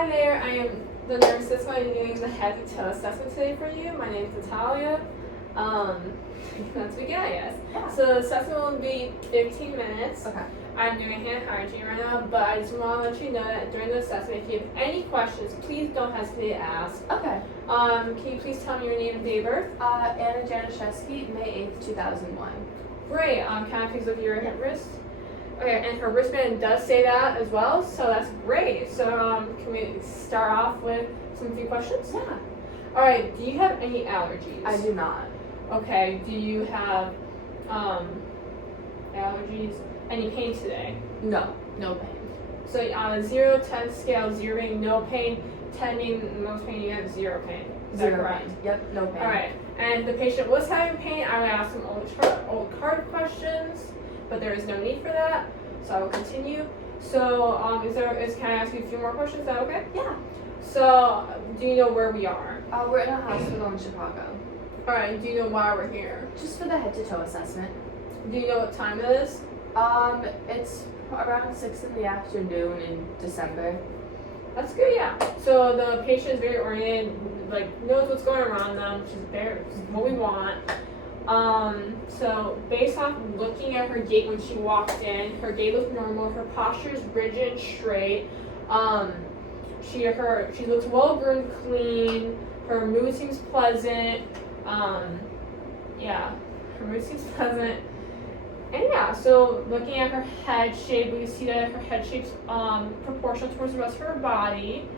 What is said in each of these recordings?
Hi there, I am the nurse that's going to be doing the head to toe assessment today for you. My name is Natalia. Let's begin, I guess. Yeah. So the assessment will be 15 minutes. Okay. I'm doing hand hygiene right now, but I just want to let you know that during the assessment, if you have any questions, please don't hesitate to ask. Okay. Can you please tell me your name and date of birth? Anna Januszewski, May 8th, 2001. Great. Can I please look at your hip wrist? Okay, and her wristband does say that as well, so that's great. So can we start off with some few questions? Yeah. All right. Do you have any allergies? I do not. Okay. Do you have allergies? Any pain today? No. No pain. So on a 0 to 10 scale, 0 being no pain, 10 being most pain, you have 0 pain. Is that correct? Pain. Yep. No pain. All right. And if the patient was having pain, I would ask some old card questions, but there is no need for that. So I will continue. So can I ask you a few more questions? Is that okay? Yeah. So do you know where we are? We're in a hospital in Chicago. All right. Do you know why we're here? Just for the head to toe assessment. Do you know what time it is? It's around 6 in the afternoon in December. That's good, yeah. So the patient is very oriented, like knows what's going around them, which is what we want. So based off looking at her gait when she walked in, her gait looks normal, her posture is rigid and straight. She looks well groomed, clean, her mood seems pleasant. Yeah, her mood seems pleasant. And yeah, so looking at her head shape, we can see that her head shape's proportional towards the rest of her body.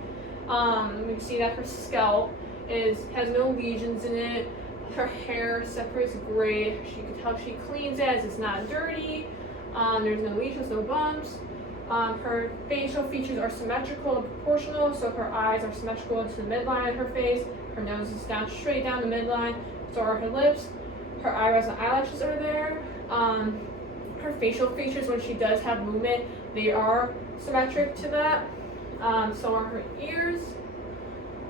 We can see that her scalp has no lesions in it. Her hair separates great. She can tell she cleans it as it's not dirty. There's no lesions, no bumps. Her facial features are symmetrical and proportional, so her eyes are symmetrical into the midline of her face. Her nose is down straight down the midline, so are her lips. Her eyebrows and eyelashes are there. Her facial features, when she does have movement, they are symmetric to that. So are her ears.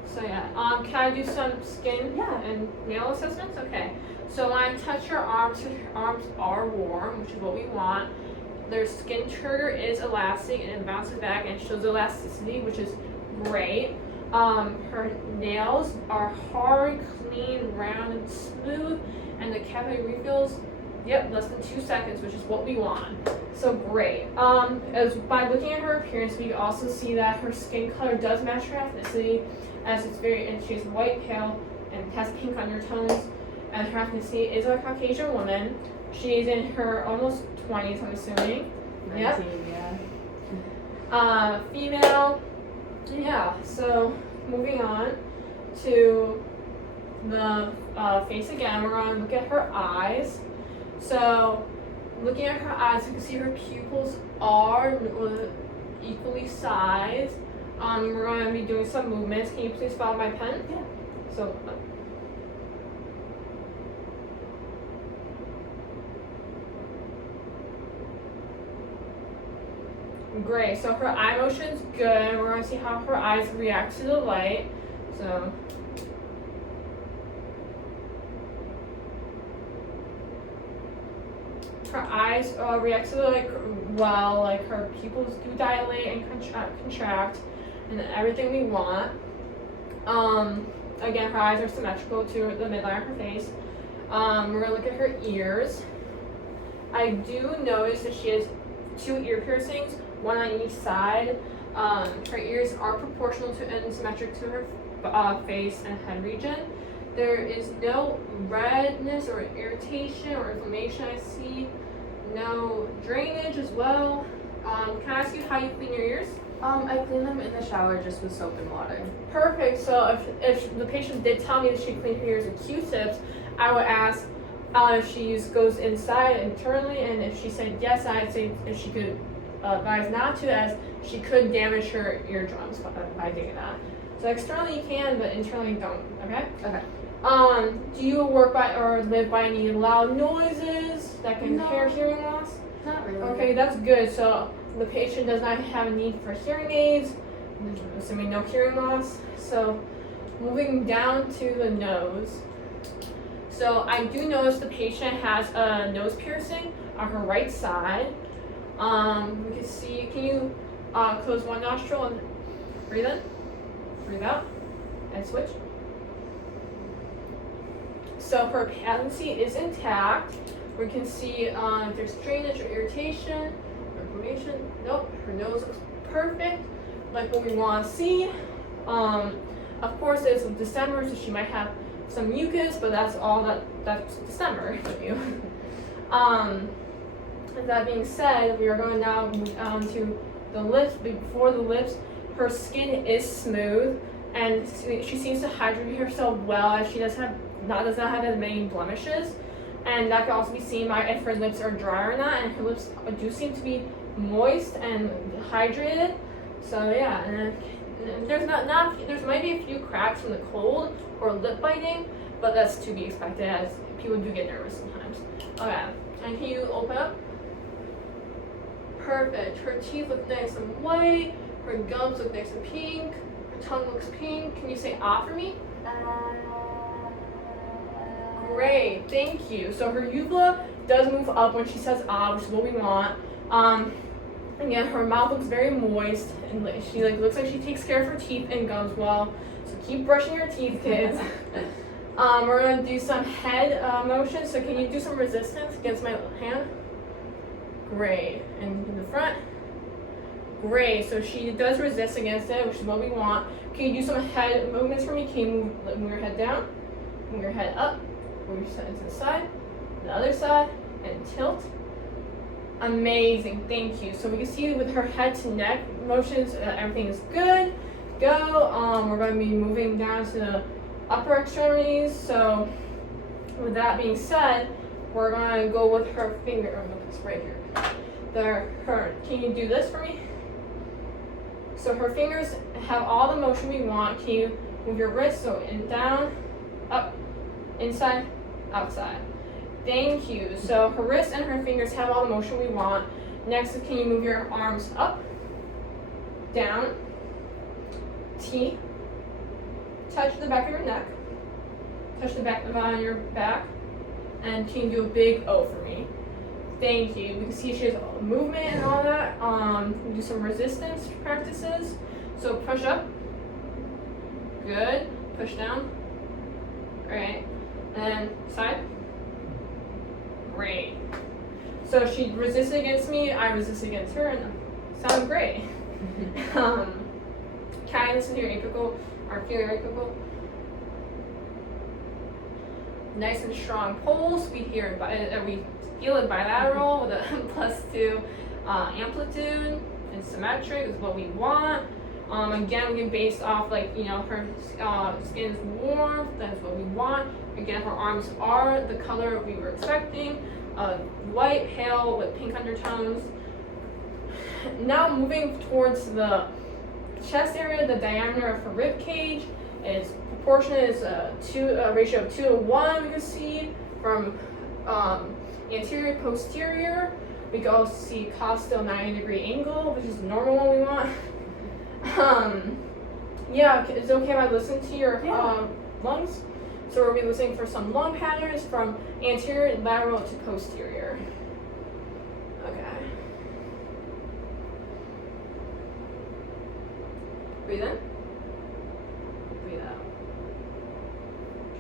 So yeah, can I do some skin and nail assessments? Okay. So when I touch her arms are warm, which is what we want. Their skin trigger is elastic and it bounces back and shows elasticity, which is great. Her nails are hard, clean, round, and smooth, and the cavity refills, less than 2 seconds, which is what we want. So great. As by looking at her appearance, we can also see that her skin color does match her ethnicity, as she's white, pale, and has pink undertones. And her ethnicity is a Caucasian woman. She's in her almost 20s, I'm assuming. 19, yeah. Female. Yeah. So moving on to the face again, we're going to look at her eyes. So looking at her eyes, you can see her pupils are equally sized. We're going to be doing some movements. Can you please follow my pen? Yeah. So. Great. So her eye motion's good. We're going to see how her eyes react to the light. So. Her eyes react to the light well, like her pupils do dilate and contract, and everything we want. Again, her eyes are symmetrical to the midline of her face. We're gonna look at her ears. I do notice that she has 2 ear piercings, one on each side. Her ears are proportional to and symmetric to her face and head region. There is no redness or irritation or inflammation I see. No drainage as well. Can I ask you how you clean your ears? I clean them in the shower just with soap and water. Perfect. So if the patient did tell me that she cleaned her ears with Q-tips, I would ask if she goes inside internally, and if she said yes, I'd say if she could advise not to, as she could damage her eardrums by doing that. So externally you can, but internally don't. Okay. Okay. Do you work by or live by any loud noises that can impair hearing loss? Not really. Okay, that's good. So the patient does not have a need for hearing aids, assuming no hearing loss. So moving down to the nose. So I do notice the patient has a nose piercing on her right side. We can see, can you close one nostril and breathe in? Breathe out. And switch. So her patency is intact. We can see if there's drainage or irritation or inflammation. Nope. Her nose looks perfect, like what we want to see. Of course, it's December, so she might have some mucus, but that's all that's December for you. That being said, we are going to now move on to the lips. Before the lips, her skin is smooth, and she seems to hydrate herself well, as she does not have as many blemishes. And that can also be seen by if her lips are dry or not, and her lips do seem to be moist and hydrated. So yeah, and there's there's might be a few cracks from the cold or lip biting, but that's to be expected, as people do get nervous sometimes. Okay, and can you open up? Perfect. Her teeth look nice and white. Her gums look nice and pink. Her tongue looks pink. Can you say ah for me? Great, thank you. So her uvula does move up when she says ah, which is what we want. Again, her mouth looks very moist, and she looks like she takes care of her teeth and gums well. So keep brushing your teeth, kids. We're gonna do some head motion. So can you do some resistance against my hand? Great. And in the front. Great. So she does resist against it, which is what we want. Can you do some head movements for me? Can you move your head down, move your head up, move your head to the side, the other side, and tilt. Amazing, thank you. So we can see with her head to neck motions, everything is good. Go. We're going to be moving down to the upper extremities. So with that being said, we're going to go with her finger. I'm going to put this right here. Can you do this for me? So her fingers have all the motion we want. Can you move your wrist? So in, down, up, inside, outside. Thank you. So her wrist and her fingers have all the motion we want. Next, can you move your arms up, down, T, touch the back of your neck, touch the back of your back, and can you do a big O for me? Thank you. We can see she has movement and all that. We'll do some resistance practices. So push up. Good. Push down. Alright. And side. Great. So she resisted against me, I resisted against her, and that sounded great. Can I listen to your apical or feel your apical? Nice and strong pulse. We feel it bilateral with a +2 amplitude, and symmetric is what we want. Again, we can base off her skin is warm. That's what we want. Again, her arms are the color we were expecting, white, pale with pink undertones. Now moving towards the chest area, the diameter of her rib cage is proportionate. Is a ratio of 2 to 1. We can see from anterior posterior. We can also see costal 90-degree angle, which is the normal one we want. Yeah, it's okay if I listen to your lungs. So we'll be listening for some lung patterns from anterior, lateral to posterior. Okay. Breathe in. Breathe out.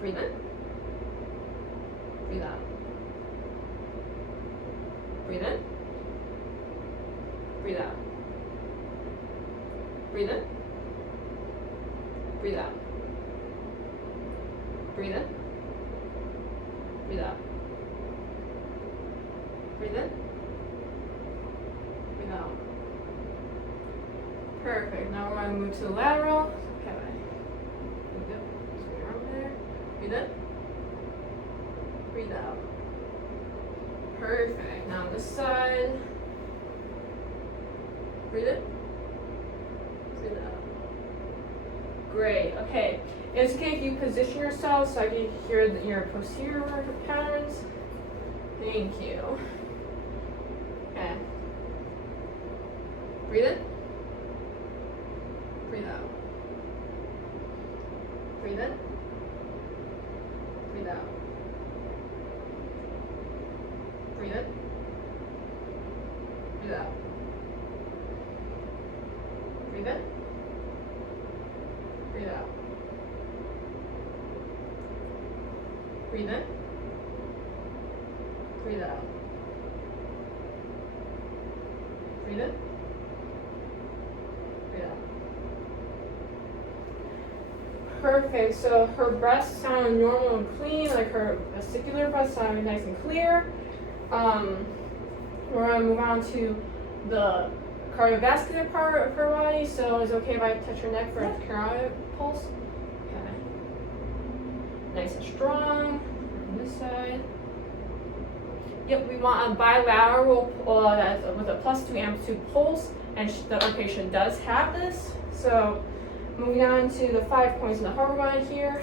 Breathe in. Breathe out. Breathe in. Breathe out. Breathe in. Breathe out. Breathe in. Breathe out. Breathe in. Breathe out. Perfect. Now we're going to move to the lateral. Okay. Good. Just your arm there. Breathe in. Breathe out. Perfect. Now on this side. Breathe in. Breathe out. Great. Okay. It's okay if you position yourself so I can hear your posterior patterns. Thank you. Okay. Breathe in. Breathe out. Breathe in. Breathe out. Breathe in. Breathe out. Breathe in. Breathe out. Breathe in. Breathe out. Breathe in. Breathe out. Perfect. So her breasts sound normal and clean, like her vesicular breasts sound nice and clear. We're gonna move on to the cardiovascular part of her body. So is it okay if I touch her neck for a carotid pulse? Okay. Nice and strong. On this side. Yep, we want a bilateral with a +2 amplitude pulse, and our patient does have this. So moving on to the 5 points in the heart body here.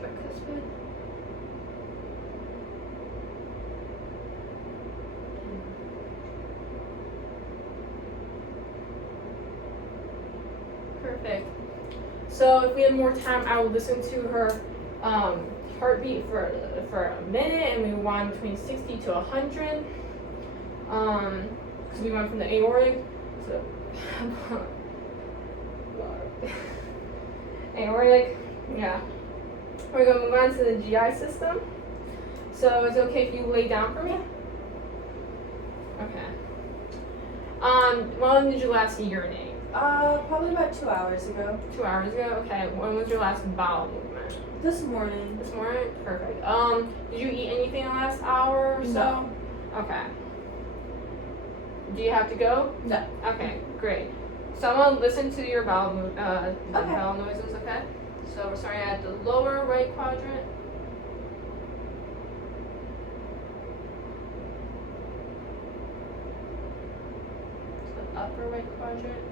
Tricuspid. Perfect. So if we have more time, I will listen to her heartbeat for a minute, and we want between 60 to 100. Because we went from the aortic to aortic. Yeah. We're gonna move on to the GI system. So is it okay if you lay down for me? Okay. When did you last urinate? Probably about 2 hours ago. 2 hours ago? Okay. When was your last bowel movement? This morning. This morning? Perfect. Did you eat anything in the last hour or so? No. Okay. Do you have to go? No. Okay, great. So I'm gonna listen to your bowel Okay. bowel noises, okay? So we're starting at the lower right quadrant. To the upper right quadrant.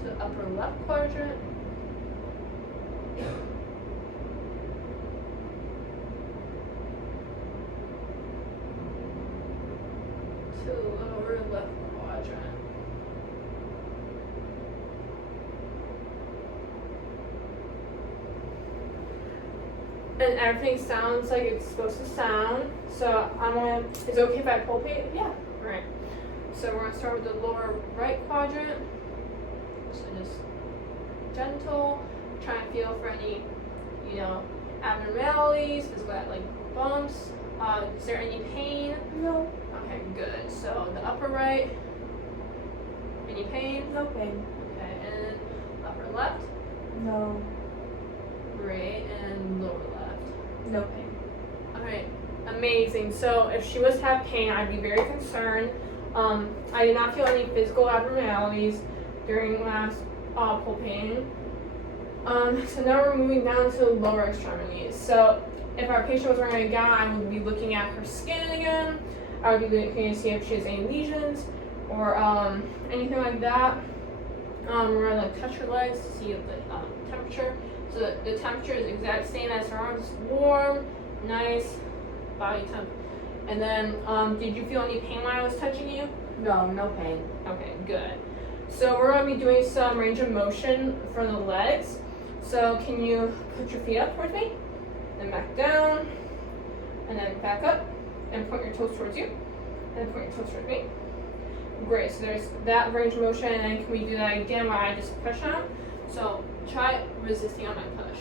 To the upper left quadrant. To the lower left quadrant. And everything sounds like it's supposed to sound. So is it okay if I palpate? Yeah. Right. So we're gonna start with the lower right quadrant. So just gentle. Try and feel for any, abnormalities. Is that like bumps? Is there any pain? No. Okay, good. So the upper right. Any pain? No pain. Okay, and then upper left. No. Great, and lower left. No pain. Alright, amazing. So if she was to have pain, I'd be very concerned. I did not feel any physical abnormalities during last palpating. So now we're moving down to the lower extremities. So if our patient was wearing a gown, I would be looking at her skin again. I would be looking to see if she has any lesions or anything like that. We're gonna touch her legs to see the temperature. So the temperature is exact same as her arms, warm, nice body temp. And then, did you feel any pain when I was touching you? No, no pain. Okay, good. So we're gonna be doing some range of motion for the legs. So can you put your feet up towards me, then back down, and then back up, and point your toes towards you, and point your toes towards me. Great, so there's that range of motion, and then can we do that again where I just push on? So try resisting on my push.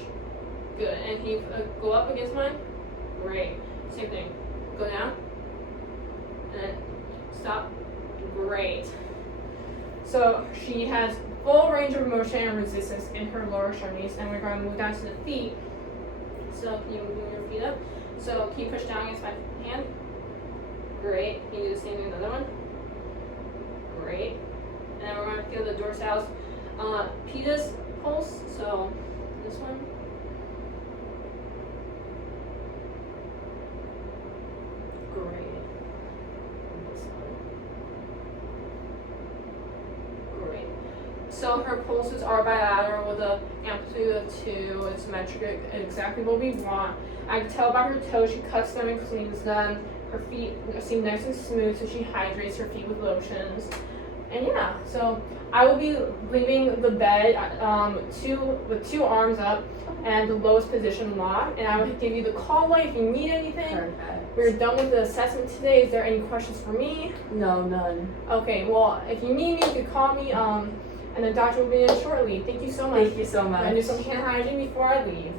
Good, and can you go up against mine? Great, same thing. Go down, and then stop. Great. So she has full range of motion and resistance in her lower extremities, and we're going to move down to the feet. So can you move your feet up? So can you push down against my hand? Great. Can you do the same thing with the other one? Great. And then we're going to feel the dorsalis pedis pulse. So this one. Great. And this one. So her pulses are bilateral with an amplitude of 2. It's metric, exactly what we want. I can tell by her toes, she cuts them and cleans them. Her feet seem nice and smooth, so she hydrates her feet with lotions. And yeah, so I will be leaving the bed with 2 arms up and the lowest position locked. And I will give you the call light if you need anything. Perfect. We're done with the assessment today. Is there any questions for me? No, none. Okay, well, if you need me, you can call me. And the doctor will be in shortly. Thank you so much. Thank you so I'm much. gonna do some hand hygiene before I leave.